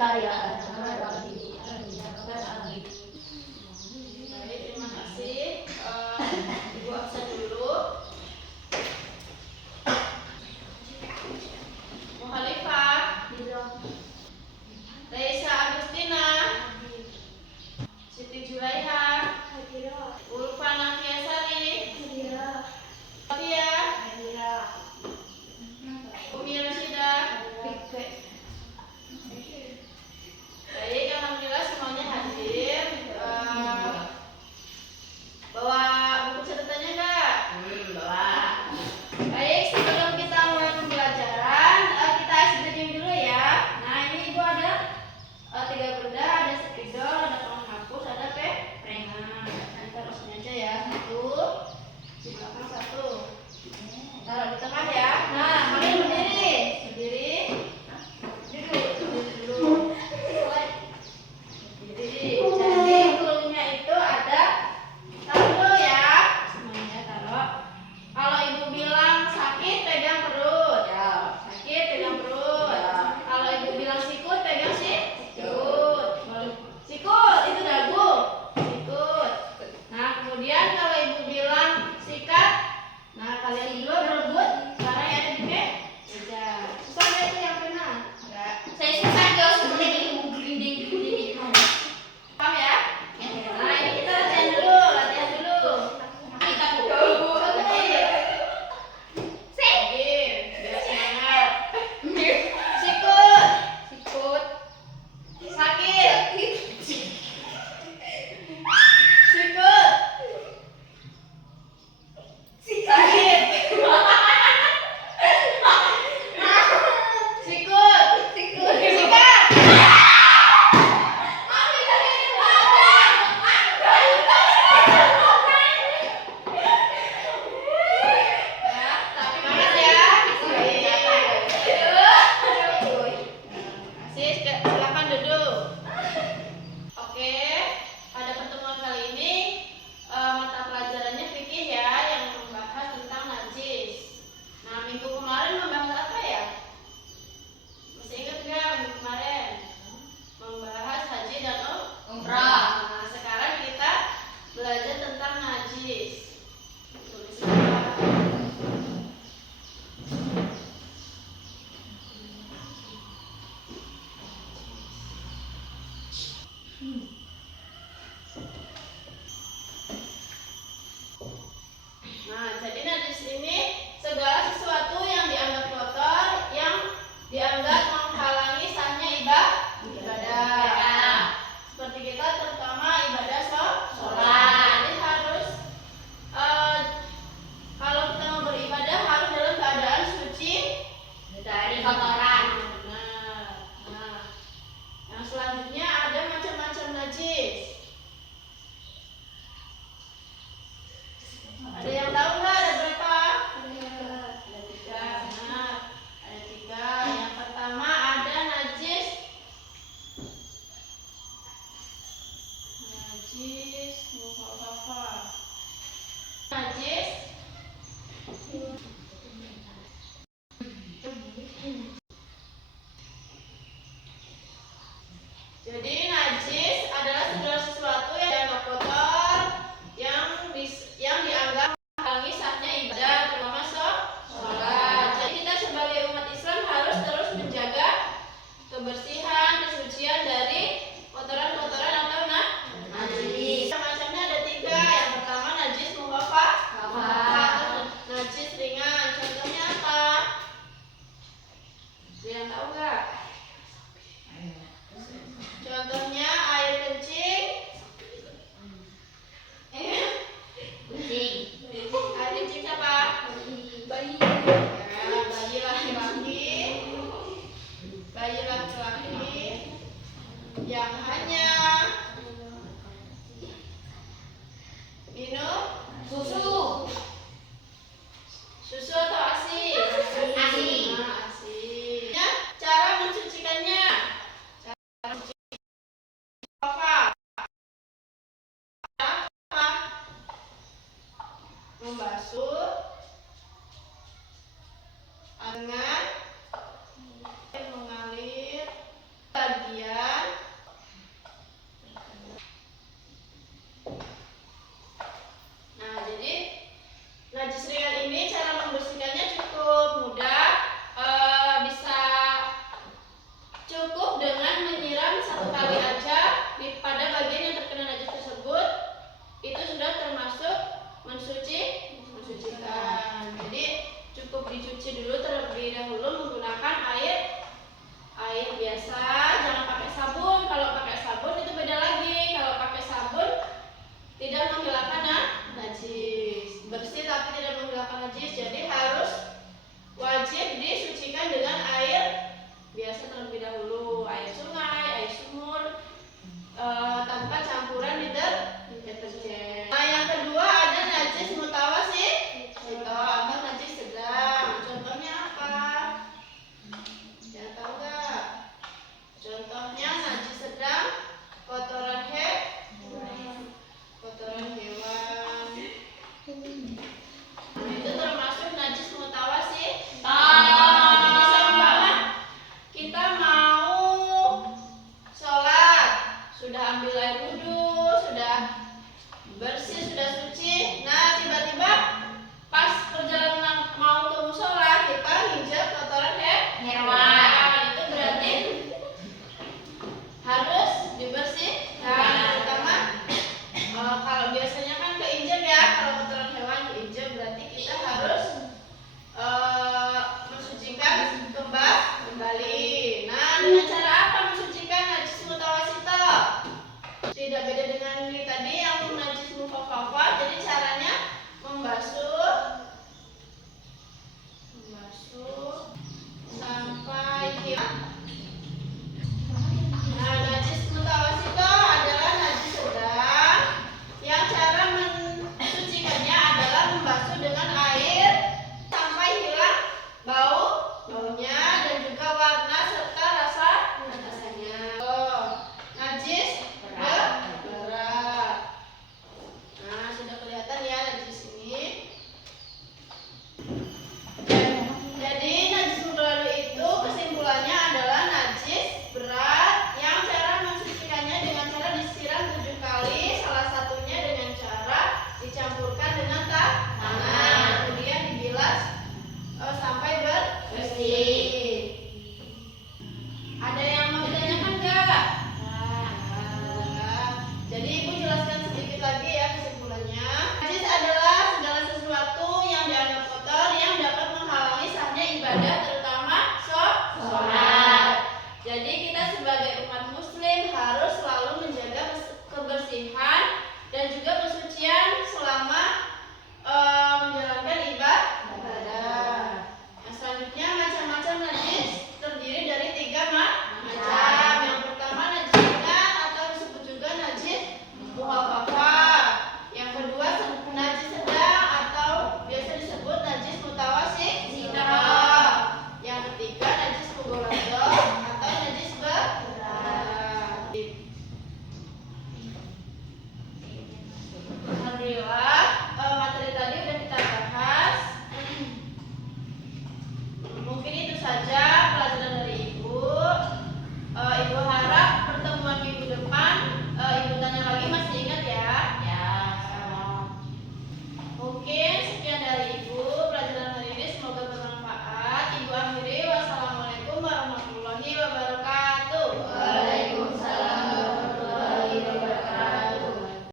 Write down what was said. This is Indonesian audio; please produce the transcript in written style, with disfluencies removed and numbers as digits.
kekayaan. Baik, terima kasih. Ibu absen dulu. Muhalifah, Reisa Agustina, Siti Julaiha, Ulfa Nafiasari, Fatia, Umi Rashida. Baik, alhamdulillah semuanya hadir. Bawa buku catatannya enggak? Bawa. Baik, sebelum kita mulai pembelajaran, kita isi dulu ya. Nah, ini Ibu ada 3 benda, ada spidol, ada penghapus, ada pengan. Nanti taruh aja ya. 1, di belakang 1. Taruh di tengah ya. Nah, kalian berdiri. Berdiri. Duduk dulu. Jadi cluenya itu ada. Taruh dulu ya. Semuanya taruh. Kalau Ibu bilang sakit, pegang perut. Ya. Sakit, pegang perut. Ya. Kalau Ibu bilang sikut, pegang sikut. Sikut itu dagu. Sikut. Nah, kemudian kalau Ibu bilang sikat, nah kalian dulu berebut. Sekarang yang ada di meja. Susah nggak itu yang pena? Enggak. Saya susah jauh sebenarnya Ibu gelinding. Paham ya? Nah, ini kita latihan dulu. Kita dulu. Biar semangat. Sikut. Sakit. Sikut. Sakit. Sikut. Sikat. Ya, tapi banget ya. Silakan duduk. Oke, pada pertemuan kali ini mata pelajarannya fikih ya, yang membahas tentang najis. Nah, minggu kemarin membahas apa ya? Masih ingat nggak minggu kemarin? Membahas haji dan umrah. Nah, sekarang kita belajar tentang najis. Tulis Nah, jadi najis ini segala sesuatu yang dianggap kotor, yang dianggap menghalangi sahnya ibadah. Seperti kita terutama ibadah sholat. Jadi harus kalau kita mau beribadah harus dalam keadaan suci dari kotoran. Benar. Nah, yang selanjutnya ada macam-macam najis. Ada yang tahu nggak ada berapa? Ada 3. Benar. Ada 3. Yang pertama ada najis mukhafafah. Najis jadi najis adalah segala sesuatu yang dianggap kotor, yang dianggap menghalangi sahnya ibadah, terutama sholat. Jadi kita sebagai umat Islam harus terus menjaga kebersihan, kesucian dari kotoran-kotoran atau najis. Macamnya ada 3. Yang pertama najis mukhafafah, najis ringan. Contohnya apa? Ada yang tahu nggak? Contohnya air kencing. Air kencing siapa? Bayi. Ya, bayi laki-laki. Bayi laki-laki yang hanya minum susu. Susu atau ASI? ASI. Nah, ASI. Cara mencucikannya. Membasuh dengan mengalir bagian ini cara membersihkannya cukup mudah. Bisa cukup dengan menyiram 1 kali aja pada bagian yang terkena najis tersebut. Itu sudah termasuk mensucikan. Jadi cukup dicuci dulu terlebih dahulu menggunakan air biasa. Jangan pakai sabun. Kalau pakai sabun itu beda lagi. Kalau pakai sabun tidak menghilangkan najis, bersih tapi tidak menghilangkan najis. Jadi harus wajib disucikan dengan air biasa terlebih dahulu, air sungai, air sumur, tanpa campuran deterjen. Nah, yang kedua ada najis mutawasit atau najis sedang. Contohnya apa? Jangan tahu nggak? Contohnya najis sedang kotoran hewan. Itu termasuk najis mutawasit. Jadi seumpama kita mau sholat, sudah ambil air wudhu, sudah bersih, sudah suci. Nah, tiba-tiba pas perjalanan mau ke musola kita nginjak kotoran hewan. Itu berarti harus dibersihkan. Terutama kalau biasanya kan keinjak ya, kalau kotoran hewan keinjak berarti kita